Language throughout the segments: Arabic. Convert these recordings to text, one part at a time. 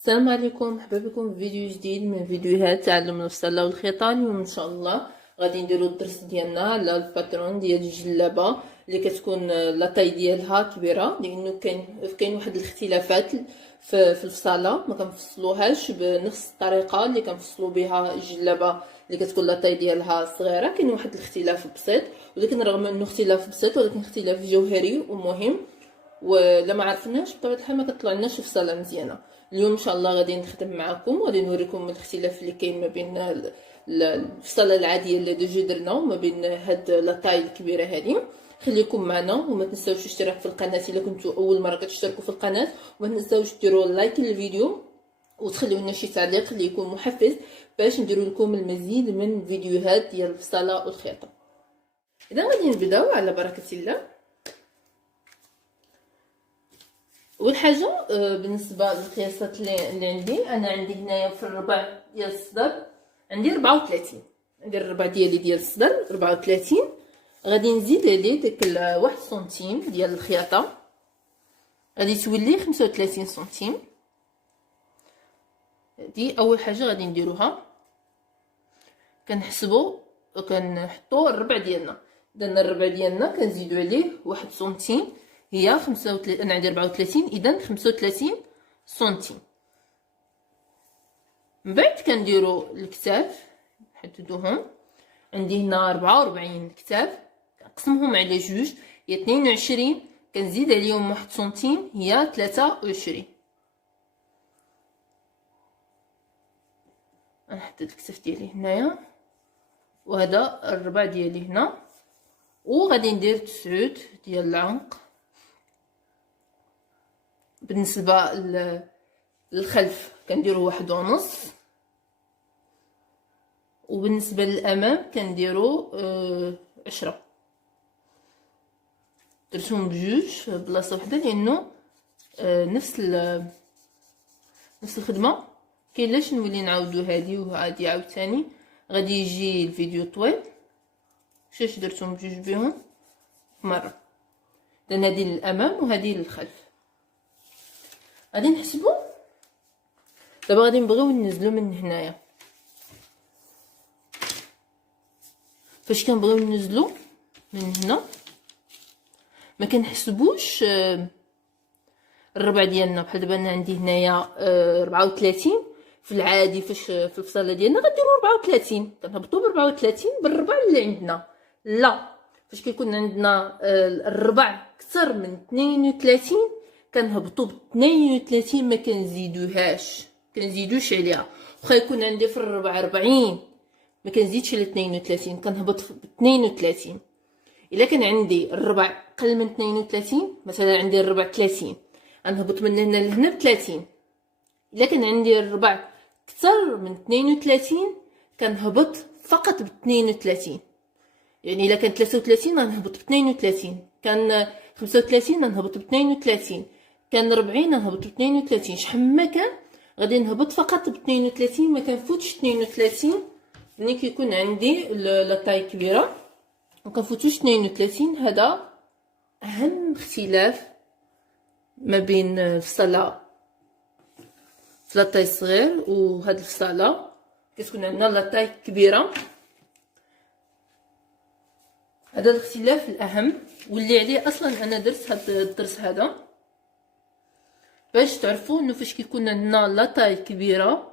السلام عليكم، مرحبا بكم في فيديو جديد من فيديوهات تعلم البصله والخيط. اليوم ان شاء الله غادي نديرو الدرس ديالنا على الباترون ديال الجلابه اللي كتكون لاطاي ديالها كبيره، لانه كاين واحد الاختلافات في البصله ما كنفصلوهاش بنفس الطريقه اللي كنفصلوا بها الجلابه اللي كتكون لاطاي ديالها صغيره. كاين واحد الاختلاف بسيط، ولكن رغم انه اختلاف بسيط ولكن اختلاف جوهري ومهم، ولا ما عرفناش بطبيعه الحال ما كطلعناش فصله مزيانه. اليوم ان شاء الله غادي نخدم معكم وغادي نوريكم الاختلاف اللي كاين ما بين الفصله العاديه اللي ديجا درنا وما بين هاد لاطاي الكبيره هذه. خليكم معنا وما تنساوش الاشتراك في القناه الا كنتوا اول مره كتشتركوا في القناه، وما تنساوش ديروا لايك للفيديو وتخليو لنا شي تعليق اللي يكون محفز باش نديروا لكم المزيد من فيديوهات ديال البصله والخياطه. اذا غادي نبداو على بركه الله. اول حاجه بالنسبه للقياسات اللي عندي، انا عندي هنايا في الربع ديال الصدر عندي 34. ندير الربع ديالي ديال الصدر 34. غادي نزيد عليه داك 1 سنتيم ديال الخياطه، غادي تولي 35 سنتيم. دي اول حاجه غادي نديروها. كنحطوا الربع ديالنا، درنا الربع ديالنا كنزيدوا عليه 1 سنتيم، هي 35. انا عندي 34 اذا 35 سنتيم. من بعد كنديروا الكتاف، نحددوهم. عندي هنا 44 كتاف، نقسمهم على جوج، هي 22. كنزيد عليهم 1 سنتيم، هي 23. غنحدد الكتاف ديالي هنايا، وهذا الربع ديالي هنا، وغادي ندير 9 ديال العنق. بالنسبه للخلف كنديروا 1.5، وبالنسبه للامام كنديروا 10. درتهم بجوج في بلاصه وحده لانه نفس الخدمه. كاينلاش نولي نعاودو هادي وهادي عاوتاني، غادي يجي الفيديو طويل. شاش درتهم بجوج بهم مره، لان هادي للامام وهادي للخلف. غادي نحسبو دابا. غادي نبغيو ننزلو من هنايا. فاش كنبغيو ننزلو من هنا ما كنحسبوش الربع ديالنا. بحال دابا انا عندي هنايا 34. في العادي فاش في الفصاله ديالنا غنديروا 34، كنهبطوا ب 34 بالربع اللي عندنا. لا، فاش كيكون عندنا الربع اكثر من 32 كنهبطوا ب 32، ما كنزيدوش عليها. واخا يكون عندي في الربع 40 ما كنزيدش على 32، كنهبط ب 32. الا كان عندي الربع اقل من 32، مثلا عندي الربع 30، غنهبط من هنا لهنا ب 30. الا كان عندي الربع اكثر من 32 كنهبط فقط ب 32. يعني الا كان 33 غنهبط ب 32، كان 35 غنهبط ب 32، كان 40 غنهبط ب 32. شحال ما كان غادي نهبط فقط ب 32، ما كنفوتش 32. ملي كيكون عندي لاطاي كبيره ما كنفوتوش 32. هذا اهم اختلاف ما بين الفصله في لاطاي صغير وهاد الفصاله كتكون عندنا لاطاي كبيره. هذا الاختلاف الاهم واللي عليه اصلا انا درت هذا الدرس هذا، باش تعرفوا انه فاش كيكون عندنا لاطاي كبيره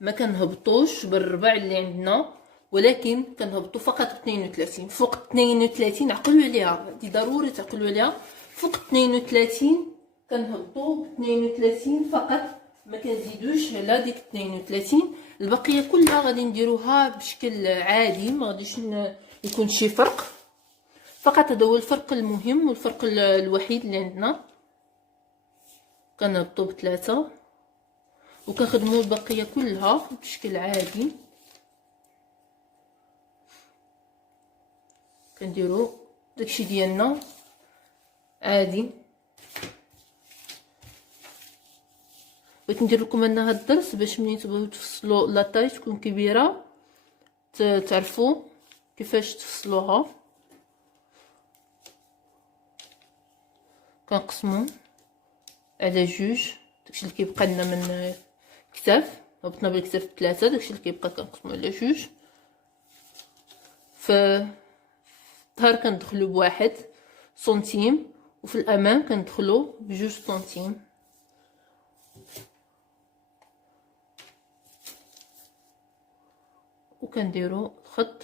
ما كنهبطوش بالربع اللي عندنا، ولكن كنهبطوا فقط ب 32. فوق 32 عقلوا عليها، دي ضروري تعقلوا عليها. فوق 32 كنهبطوا ب 32 فقط، ما كنزيدوش على ديك 32. البقيه كلها غادي نديروها بشكل عادي، ما غاديش يكون شي فرق. فقط هذا هو الفرق المهم والفرق الوحيد اللي عندنا. كنهبطوا ب3 وكنخدموا البقيه كلها بشكل عادي. كنديروا داكشي ديالنا عادي. بغيت ندير لكم انا هاد الدرس باش ملي تبغيو تفصلوا لاطاي تكون كبيره تعرفوا كيفاش تفصلوها. كنقسمو على جوج داكشي اللي كيبقى لنا من كتاف، هبطنا بالكتاف 3، داكشي اللي كيبقى كنقسمو على 2. في الظهر كندخلو ب1 سنتيم، وفي الامام كندخلو ب2 سنتيم. وكنديرو الخط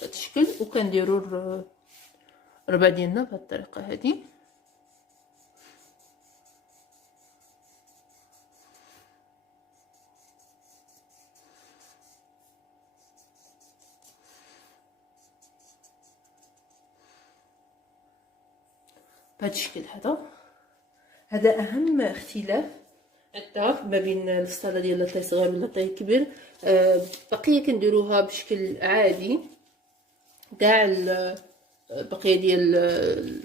بهذا الشكل، وكنديرو الربع ديالنا بهذه الطريقه هذه. بهذا الشكل هذا اهم اختلاف عندنا ما بين الفصاله ديال لاطاي صغير ولاطاي كبير. بقيه كنديروها بشكل عادي، كاع البقيه ديال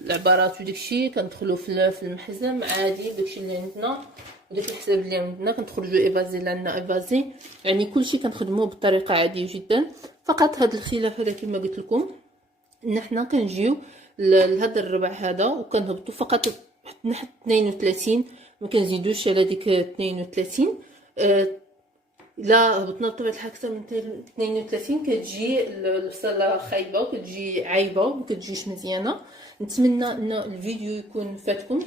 العبارات وداكشي كندخلو في المحزم عادي، داكشي اللي عندنا وداك الحساب اللي عندنا كنخرجوا ايفازي اللي عندنا ايفازي، يعني كلشي كنخدموه بطريقه عاديه جدا. فقط هذا الخلاف هذا كما قلت لكم، ان حنا كنجيو لهذا الربع هذا وكنهبطوا فقط نحت 32، ما كنزيدوش على ديك 32. الا هبطنا بطبيعه الحال اكثر من 32 كتجي البصله خايبه وكتجي عايبه وما كتجيش مزيانه. نتمنى ان الفيديو يكون فاتكم.